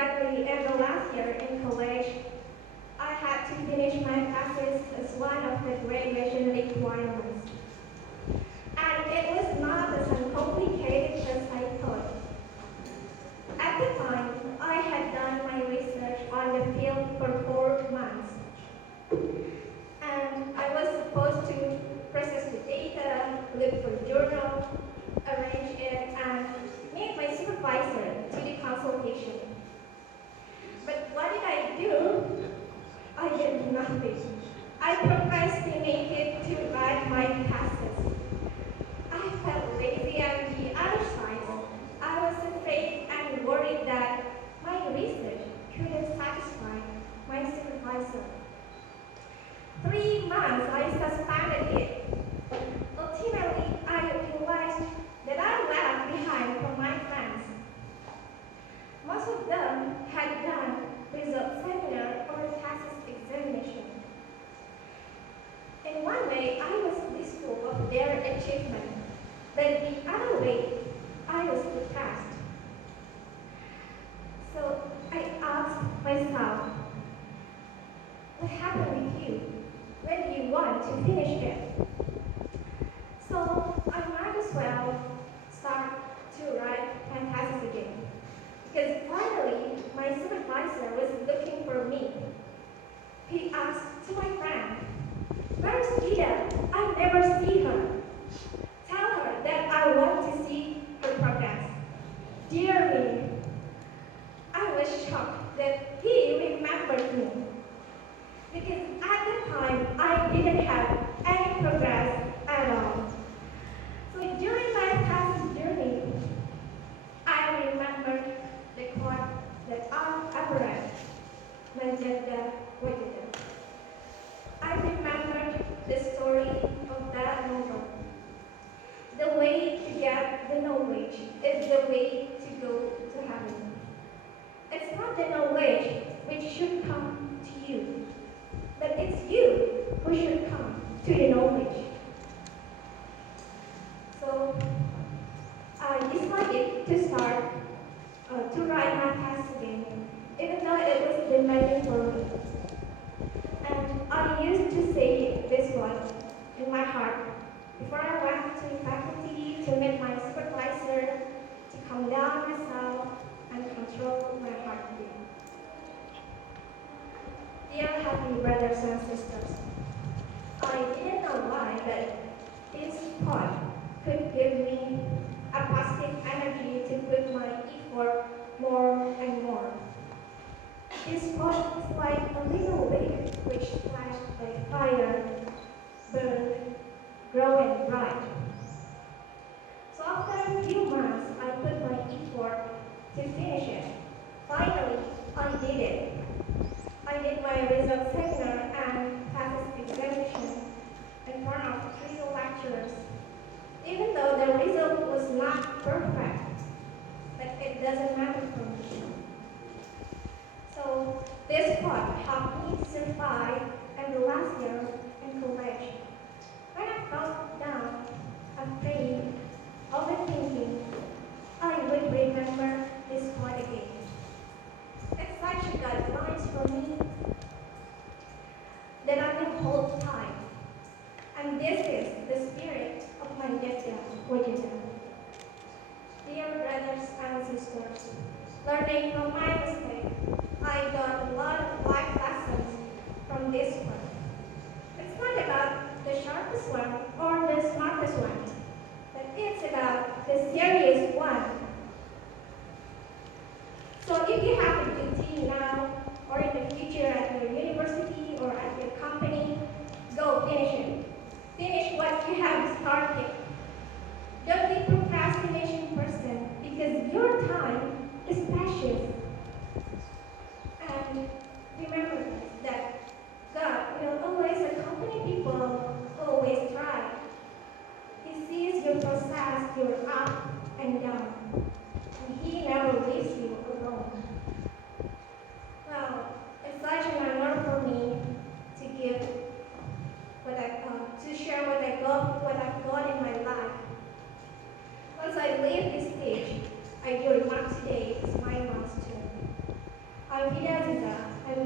exactly, and the last year in college, I had to finish my classes as one of the graduation requirements. And it was not as uncomplicated as I thought. At the time, I had done my research on the field for 4 months, and I was supposed to process the data, look for journal, arrange it, and meet my supervisor to the consultation. But what did I do? I did nothing. I procrastinated to write my passes. I felt lazy on the other side. I was afraid and worried that my research couldn't satisfy my supervisor. 3 months I suspended it. Ultimately, I realized that I left behind from my friends. Most of them had done result seminar or thesis examination. In one way, I was blissful of their achievement, but the other way, I was depressed. So I asked myself, what happened with you? When do you want to finish it? So I might as well start to write my thesis again. Because finally, my supervisor was looking for me. He asked to my friend, "Where's Fida? I never see her. Tell her that I want to see her progress." Dear me, I was shocked that he remembered me. Because at the time, I didn't have any progress at all. So during my thesis journey, I remembered the quote that I read, menjaga wajah. I remembered the story of that novel. The way to get the knowledge is the way to go to heaven. It's not the knowledge which should come to you, but it's you who should come to the knowledge. So I decided to start to write my past again, even though it was demanding for me. And I used to say this one in my heart before I went to faculty to meet my supervisor, to calm down myself and control my heart again. Dear happy brothers and sisters, I didn't know why, but this thought could give me a positive energy to put my effort more and more. This thought is like a little wick which flashed like fire, burned, growing bright. So after a few months, I put my effort to finish it. Finally, I did it. I did my result seminar and thesis examination in front of 3 lecturers. Even though the result was not perfect, but it doesn't matter for me. So this thought helped me to survive in the last year in college. When I felt down, afraid, overthinking, I would remember this thought again. It's such a guidelines for me that I will hold tight. And this is the spirit of my Yetya Wajita. Dear brothers and sisters, learning from my mistake, I got a lot of life lessons from this one.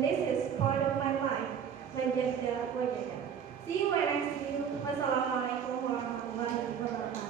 this is part of my life. Menjaga wajahnya. See you when I see you. Wassalamualaikum warahmatullahi wabarakatuh.